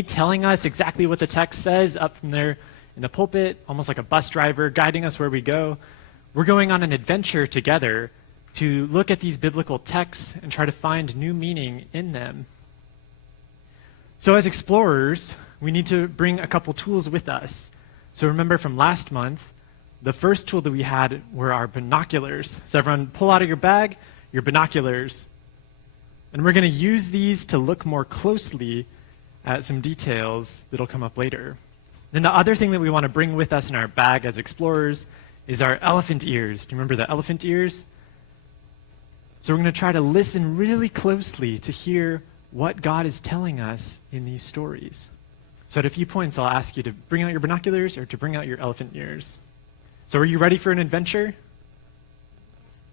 telling us exactly what the text says up from there in the pulpit, almost like a bus driver guiding us where we go. We're going on an adventure together to look at these biblical texts and try to find new meaning in them. So as explorers, we need to bring a couple tools with us. So remember from last month, the first tool that we had were our binoculars. So everyone pull out of your bag your binoculars. And we're going to use these to look more closely at some details that'll come up later. Then the other thing that we want to bring with us in our bag as explorers is our elephant ears. Do you remember the elephant ears? So we're going to try to listen really closely to hear what God is telling us in these stories. So at a few points, I'll ask you to bring out your binoculars or to bring out your elephant ears. So are you ready for an adventure?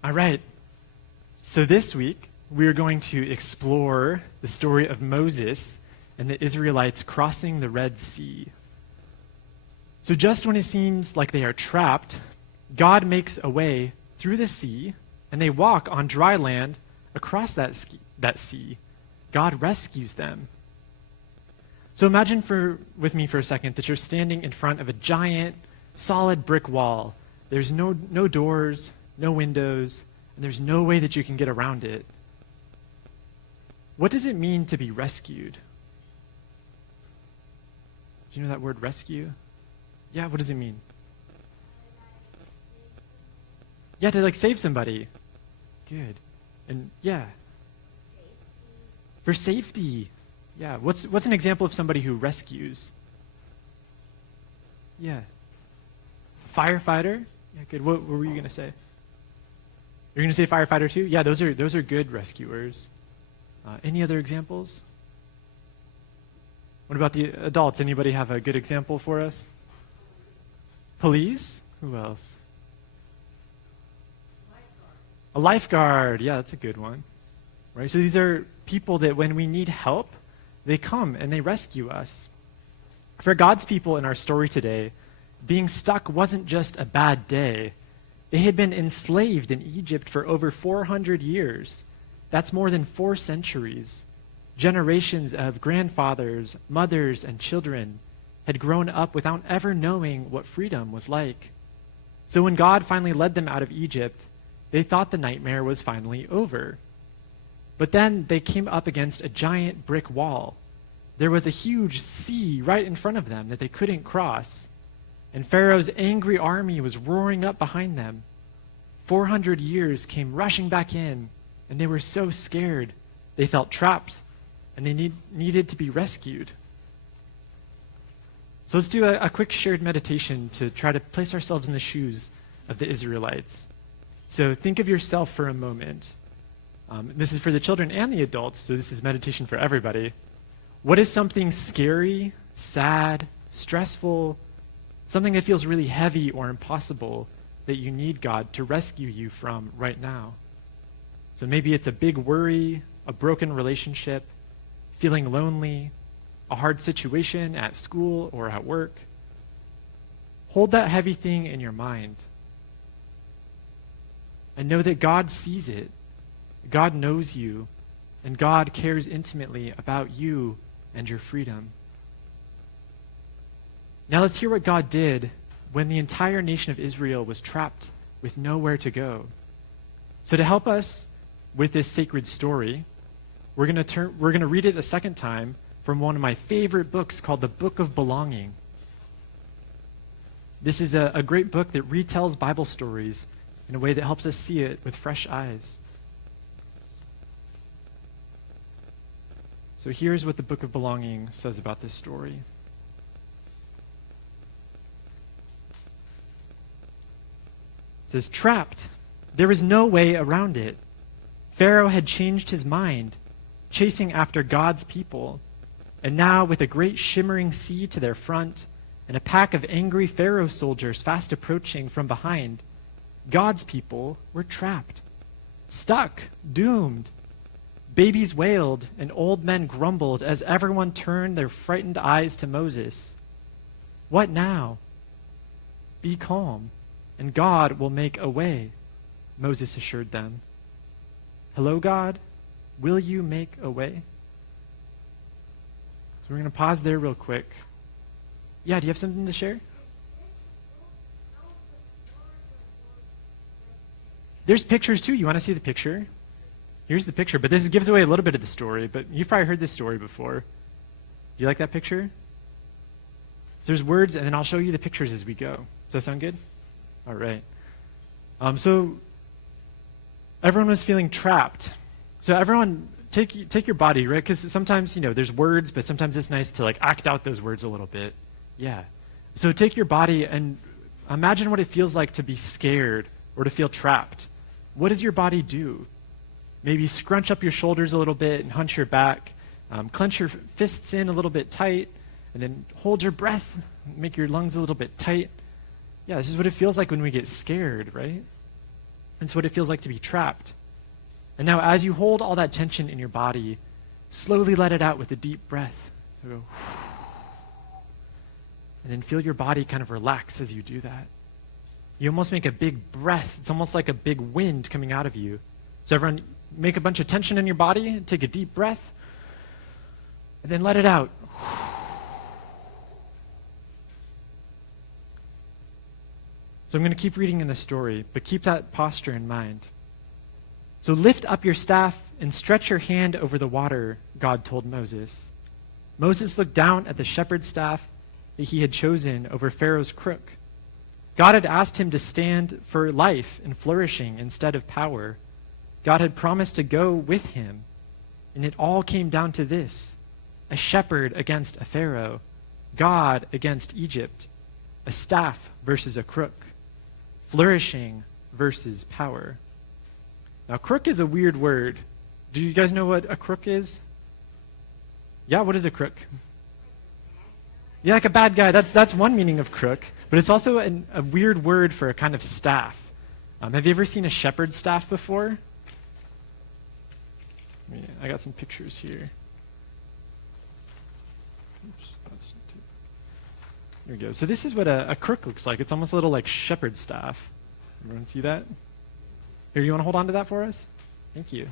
All right. So this week, we are going to explore the story of Moses and the Israelites crossing the Red Sea. So just when it seems like they are trapped, God makes a way through the sea, and they walk on dry land across that sea. God rescues them. So imagine with me for a second that you're standing in front of a giant, solid brick wall. There's no doors, no windows, and there's no way that you can get around it. What does it mean to be rescued? Do you know that word rescue? Yeah, what does it mean? Yeah, to save somebody. Good. And yeah. For safety. Yeah. What's an example of somebody who rescues? Yeah. Firefighter? Yeah, good. What were you going to say? You're going to say firefighter too? Yeah, those are good rescuers. Any other examples? What about the adults? Anybody have a good example for us? Police? Who else? A lifeguard. Yeah, that's a good one. Right? So these are people that when we need help, they come and they rescue us. For God's people in our story today, being stuck wasn't just a bad day. They had been enslaved in Egypt for over 400 years. That's more than 4 centuries. Generations of grandfathers, mothers, and children had grown up without ever knowing what freedom was like. So when God finally led them out of Egypt, they thought the nightmare was finally over. But then they came up against a giant brick wall. There was a huge sea right in front of them that they couldn't cross. And Pharaoh's angry army was roaring up behind them. 400 years came rushing back in, and they were so scared. They felt trapped, and they needed to be rescued. So let's do a quick shared meditation to try to place ourselves in the shoes of the Israelites. So think of yourself for a moment. This is for the children and the adults, so this is meditation for everybody. What is something scary, sad, stressful, something that feels really heavy or impossible that you need God to rescue you from right now? So maybe it's a big worry, a broken relationship, feeling lonely, a hard situation at school or at work. Hold that heavy thing in your mind. And know that God sees it. God knows you. And God cares intimately about you and your freedom. Now let's hear what God did when the entire nation of Israel was trapped with nowhere to go. So to help us with this sacred story, we're going to read it a second time from one of my favorite books called the Book of Belonging. This is a great book that retells Bible stories in a way that helps us see it with fresh eyes. So here's what the Book of Belonging says about this story. It says, trapped. There was no way around it. Pharaoh had changed his mind, chasing after God's people. And now, with a great shimmering sea to their front and a pack of angry Pharaoh soldiers fast approaching from behind, God's people were trapped, stuck, doomed. Babies wailed and old men grumbled as everyone turned their frightened eyes to Moses. What now? Be calm, and God will make a way, Moses assured them. Hello, God, will you make a way? So we're going to pause there real quick. Yeah, do you have something to share? There's pictures too. You want to see the picture? Here's the picture, but this gives away a little bit of the story, but you've probably heard this story before. Do you like that picture? So there's words, and then I'll show you the pictures as we go. Does that sound good? All right. So everyone was feeling trapped. So everyone, take your body, right? Because sometimes, there's words, but sometimes it's nice to act out those words a little bit. Yeah. So take your body and imagine what it feels like to be scared or to feel trapped. What does your body do? Maybe scrunch up your shoulders a little bit and hunch your back. Clench your fists in a little bit tight, and then hold your breath. Make your lungs a little bit tight. Yeah, this is what it feels like when we get scared, right? It's what it feels like to be trapped. And now as you hold all that tension in your body, slowly let it out with a deep breath. So go, and then feel your body kind of relax as you do that. You almost make a big breath. It's almost like a big wind coming out of you. So everyone, make a bunch of tension in your body, take a deep breath, and then let it out. So I'm going to keep reading in the story, but keep that posture in mind. So lift up your staff and stretch your hand over the water, God told Moses. Moses looked down at the shepherd's staff that he had chosen over Pharaoh's crook. God had asked him to stand for life and flourishing instead of power. God had promised to go with him, and it all came down to this: a shepherd against a Pharaoh, God against Egypt, a staff versus a crook, flourishing versus power. Now, crook is a weird word. Do you guys know what a crook is? Yeah, what is a crook? Yeah, like a bad guy. That's one meaning of crook, but it's also a weird word for a kind of staff. Have you ever seen a shepherd's staff before? I got some pictures here. Oops, here we go. So this is what a crook looks like. It's almost a little like shepherd's staff. Everyone see that? Here, you want to hold on to that for us? Thank you.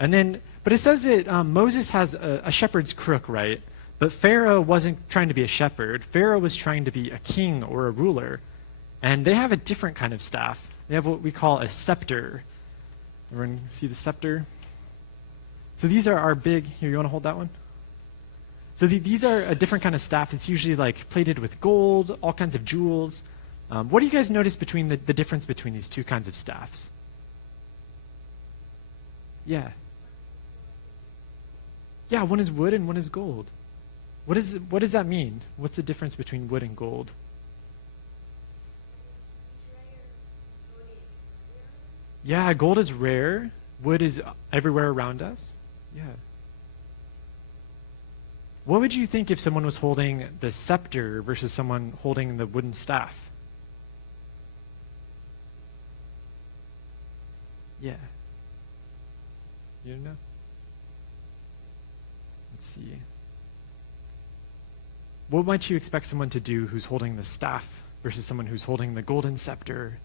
And then, but it says that Moses has a shepherd's crook, right? But Pharaoh wasn't trying to be a shepherd. Pharaoh was trying to be a king or a ruler. And they have a different kind of staff. They have what we call a scepter. Everyone see the scepter? So these are our big, here, you want to hold that one? So these are a different kind of staff. It's usually plated with gold, all kinds of jewels. What do you guys notice between the difference between these two kinds of staffs? Yeah. Yeah, one is wood and one is gold. What does that mean? What's the difference between wood and gold? Yeah, gold is rare. Wood is everywhere around us. Yeah. What would you think if someone was holding the scepter versus someone holding the wooden staff? Yeah. You don't know? Let's see. What might you expect someone to do who's holding the staff versus someone who's holding the golden scepter?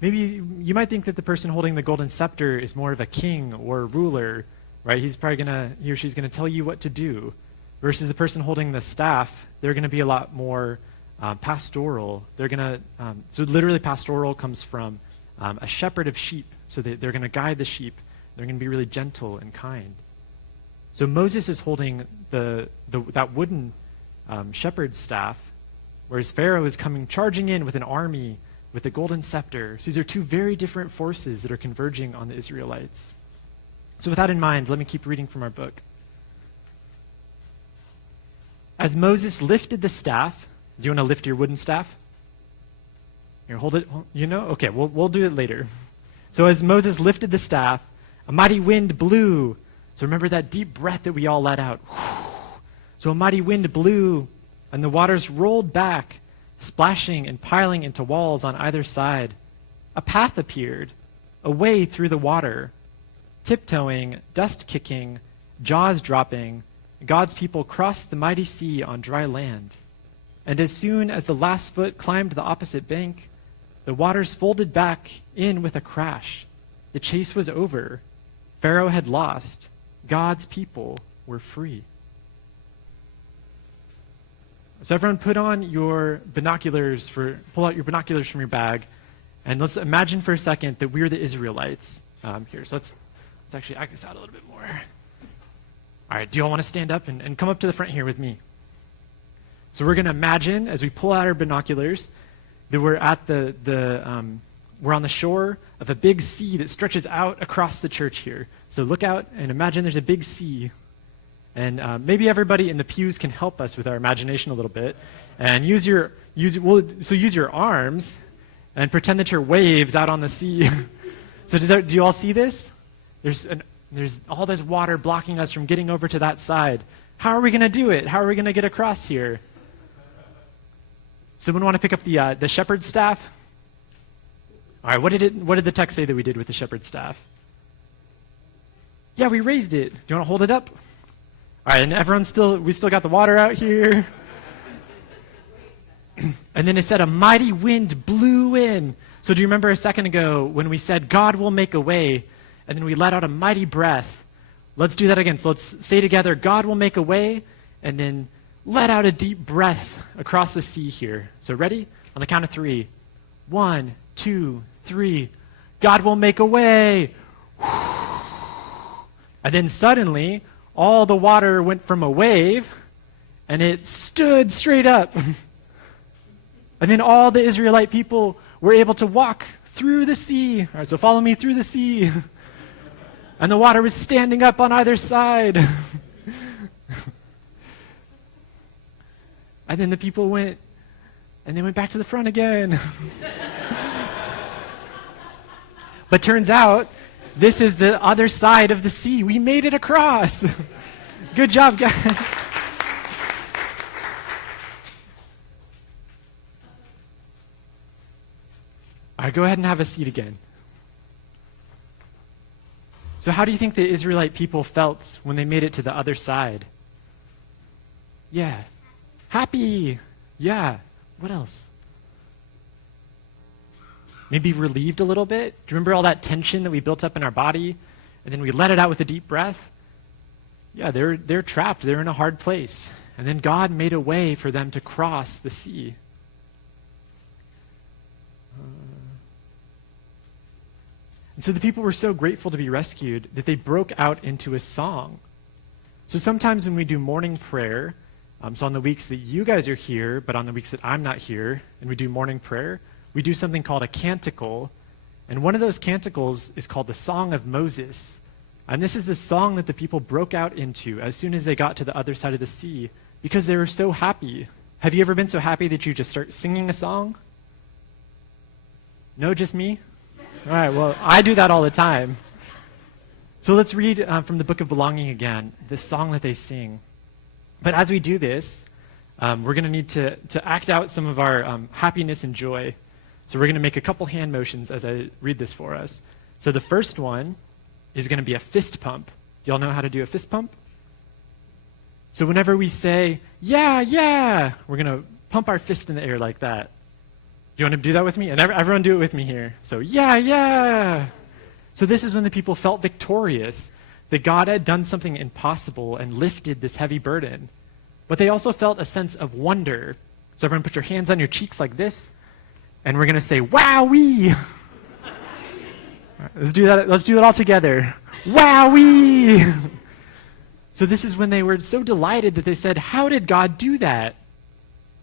Maybe you might think that the person holding the golden scepter is more of a king or a ruler, right? He or she's gonna tell you what to do, versus the person holding the staff, they're gonna be a lot more pastoral. So literally pastoral comes from a shepherd of sheep. So they're gonna guide the sheep. They're gonna be really gentle and kind. So Moses is holding that wooden shepherd's staff, whereas Pharaoh is charging in with an army with a golden scepter. So these are two very different forces that are converging on the Israelites. So with that in mind, let me keep reading from our book. As Moses lifted the staff, do you want to lift your wooden staff? Here, hold it. Okay, we'll do it later. So as Moses lifted the staff, a mighty wind blew. So remember that deep breath that we all let out. So a mighty wind blew, and the waters rolled back, splashing and piling into walls on either side. A path appeared, a way through the water. Tiptoeing, dust kicking, jaws dropping, God's people crossed the mighty sea on dry land. And as soon as the last foot climbed the opposite bank, the waters folded back in with a crash. The chase was over. Pharaoh had lost. God's people were free. So everyone pull out your binoculars from your bag, and let's imagine for a second that we're the Israelites here. So let's actually act this out a little bit more. All right, do you all want to stand up and come up to the front here with me? So we're going to imagine, as we pull out our binoculars, that we're at we're on the shore of a big sea that stretches out across the church here. So look out and imagine there's a big sea. And maybe everybody in the pews can help us with our imagination a little bit. And use your arms and pretend that you're waves out on the sea. So do you all see this? There's all this water blocking us from getting over to that side. How are we going to do it? How are we going to get across here? Someone want to pick up the shepherd's staff? All right, what did the text say that we did with the shepherd's staff? Yeah, we raised it. Do you want to hold it up? All right, and we still got the water out here. And then it said a mighty wind blew in. So do you remember a second ago when we said God will make a way, and then we let out a mighty breath? Let's do that again. So let's say together, God will make a way, and then let out a deep breath across the sea here. So ready? On the count of 3. 1, 2, 3. God will make a way. And then suddenly, all the water went from a wave, and it stood straight up. And then all the Israelite people were able to walk through the sea. All right, so follow me through the sea. And the water was standing up on either side. And then the people went back to the front again. But turns out, this is the other side of the sea. We made it across. Good job, guys. All right, go ahead and have a seat again. So how do you think the Israelite people felt when they made it to the other side? Yeah. Happy. Yeah. What else? Maybe relieved a little bit? Do you remember all that tension that we built up in our body? And then we let it out with a deep breath? Yeah, they're trapped. They're in a hard place. And then God made a way for them to cross the sea. And so the people were so grateful to be rescued that they broke out into a song. So sometimes when we do morning prayer, so on the weeks that you guys are here, but on the weeks that I'm not here, and we do morning prayer, we do something called a canticle. And one of those canticles is called the Song of Moses. And this is the song that the people broke out into as soon as they got to the other side of the sea, because they were so happy. Have you ever been so happy that you just start singing a song? No, just me? All right, well, I do that all the time. So let's read from the Book of Belonging again, this song that they sing. But as we do this, we're going to need to act out some of our happiness and joy. So we're going to make a couple hand motions as I read this for us. So the first one is going to be a fist pump. Do y'all know how to do a fist pump? So whenever we say, yeah, yeah, we're going to pump our fist in the air like that. Do you want to do that with me? And everyone do it with me here. So yeah, yeah. So this is when the people felt victorious, that God had done something impossible and lifted this heavy burden. But they also felt a sense of wonder. So everyone put your hands on your cheeks like this, and we're going to say, wowee. Right, let's do that. Let's do it all together. Wowee. So this is when they were so delighted that they said, how did God do that?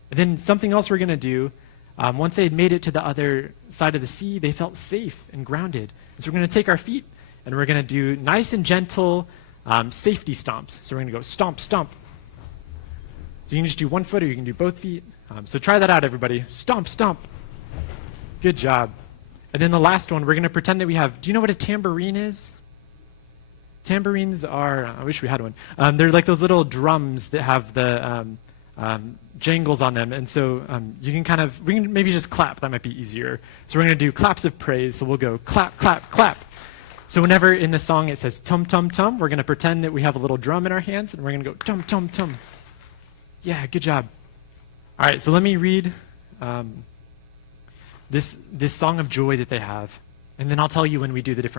And then something else we're going to do, once they had made it to the other side of the sea, they felt safe and grounded. So we're going to take our feet, and we're going to do nice and gentle safety stomps. So we're going to go stomp, stomp. So you can just do one foot, or you can do both feet. So try that out, everybody. Stomp, stomp. Good job. And then the last one, we're going to pretend that we have, do you know what a tambourine is? Tambourines are, I wish we had one. They're like those little drums that have the jangles on them. And so you can kind of, we can maybe just clap. That might be easier. So we're going to do claps of praise. So we'll go clap, clap, clap. So whenever in the song it says tum, tum, tum, we're going to pretend that we have a little drum in our hands, and we're going to go tum, tum, tum. Yeah, good job. All right, so let me read this song of joy that they have, and then I'll tell you when we do the different